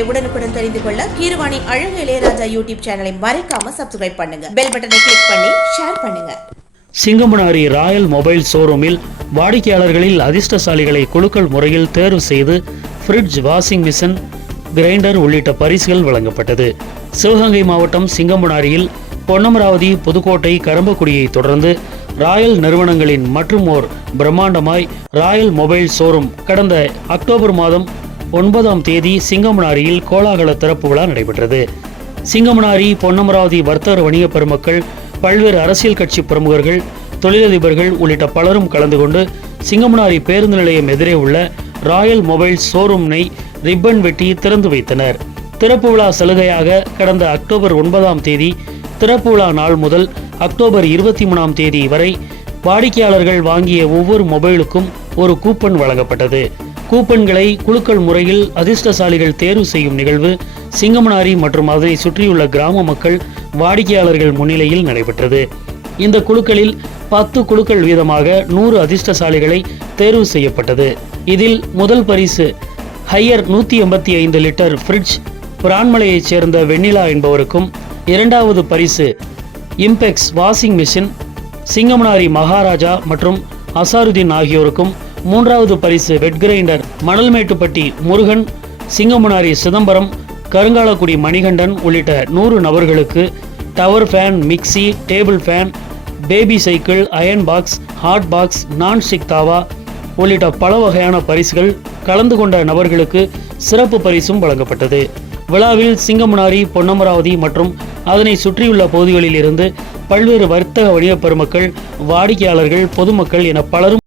செய்திகளை உடனுக்குடன் தெரிந்து கொள்ள கீரவாணி அழகு இளையராஜா யூடியூப் சேனலை மறக்காம சப்ஸ்கிரைப் பண்ணுங்க. பெல் பட்டனை கிளிக் பண்ணி ஷேர் பண்ணுங்க. சிங்கம்புணரி ராயல் மொபைல் ஷோரூமில் வாடிக்கையாளர்களில் அதிர்ஷ்டசாலிகளை குலுக்கல் முறையில் தேர்வு செய்து ஃப்ரிட்ஜ், வாஷிங் மிஷின், கிரைண்டர் உள்ளிட்ட பரிசுகள் வழங்கப்பட்டது. சிவகங்கை மாவட்டம் சிங்கம்புணரியில் பொன்னமராவதி, புதுக்கோட்டை, கரம்பக்குடியை தொடர்ந்து ராயல் நிறுவனங்களின் மற்றும் ஓர் பிரம்மாண்டமாய் ராயல் மொபைல் ஷோரூம் கடந்த அக்டோபர் மாதம் 9ஆம் தேதி சிங்கம்புணரியில் கோலாகல திறப்பு விழா நடைபெற்றது. சிங்கம்புணரி, பொன்னமராவதி வர்த்தக வணிக பெருமக்கள், பல்வேறு அரசியல் கட்சி பிரமுகர்கள், தொழிலதிபர்கள் உள்ளிட்ட பலரும் கலந்து கொண்டு சிங்கம்புணரி பேருந்து நிலையம் எதிரே உள்ள ராயல் மொபைல் ஷோரூமை ரிப்பன் வெட்டி திறந்து வைத்தனர். திறப்பு விழா சலுகையாக கடந்த அக்டோபர் 9ஆம் தேதி திறப்பு விழா நாள் முதல் அக்டோபர் 23ஆம் தேதி வரை வாடிக்கையாளர்கள் வாங்கிய ஒவ்வொரு மொபைலுக்கும் ஒரு கூப்பன் வழங்கப்பட்டது. கூப்பன்களை குலுக்கல் முறையில் அதிர்ஷ்டசாலிகள் தேர்வு செய்யும் நிகழ்வு சிங்கம்புணரி மற்றும் அதனை சுற்றியுள்ள கிராம மக்கள் வாடிக்கையாளர்கள் முன்னிலையில் நடைபெற்றது. இந்த குழுக்களில் 10 குழுக்கள் வீதமாக 100 அதிர்ஷ்டசாலிகளை தேர்வு செய்யப்பட்டது. இதில் முதல் பரிசு ஹையர் 185 லிட்டர் ஃப்ரிட்ஜ் பிரான்மலையைச் சேர்ந்த வெண்ணிலா என்பவருக்கும், இரண்டாவது பரிசு Impex washing machine Singampunari Maharaja மற்றும் அசாருதீன் ஆகியோருக்கும், மூன்றாவது பரிசு வெட் கிரைண்டர் மணல்மேட்டுப்பட்டி முருகன், சிங்கம்புணரி சிதம்பரம், கருங்காலக்குடி மணிகண்டன் உள்ளிட்ட 100 நபர்களுக்கு tower fan, mixie, table fan, baby cycle, iron box, hot box, nonstick tawa உள்ளிட்ட பல வகையான பரிசுகள், கலந்து கொண்ட நபர்களுக்கு சிறப்பு பரிசும் வழங்கப்பட்டது. விழாவில் சிங்கம்புணரி, பொன்னமராவதி மற்றும் அதனை சுற்றியுள்ள பகுதிகளில் இருந்து பல்வேறு வர்த்தக வணிக பெருமக்கள், வாடிக்கையாளர்கள், பொதுமக்கள் என பலரும்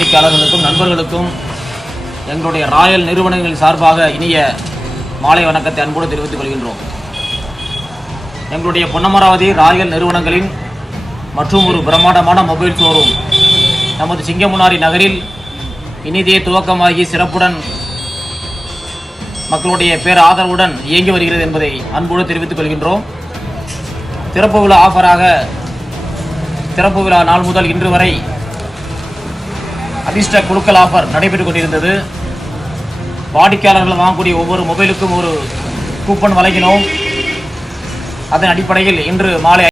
வாடிக்கையாளர்களுக்கும் நண்பர்களுக்கும் எங்களுடைய ராயல் நிறுவனங்களின் சார்பாக இனிய மாலை வணக்கத்தை அன்போடு தெரிவித்துக் கொள்கின்றோம். எங்களுடைய பொன்னமராவதி ராயல் நிறுவனங்களின் மற்றும் ஒரு பிரம்மாண்டமான மொபைல் ஷோரூம் நமது சிங்கமுனாரி நகரில் இனிதே துவக்கமாகி சிறப்புடன் மக்களுடைய பேர் ஆதரவுடன் இயங்கி வருகிறது என்பதை அன்போடு தெரிவித்துக் கொள்கின்றோம். திறப்பு விழா ஆஃபராக திறப்பு விழா நாள் முதல் இன்று வரை அதிர்ஷ்ட குலுக்கல் ஆஃபர் நடைபெற்றுக் கொண்டிருந்தது. வாடிக்கையாளர்கள் வாங்கக்கூடிய ஒவ்வொரு மொபைலுக்கும் ஒரு கூப்பன் வழங்கினோம். அதன் அடிப்படையில் இன்று மாலை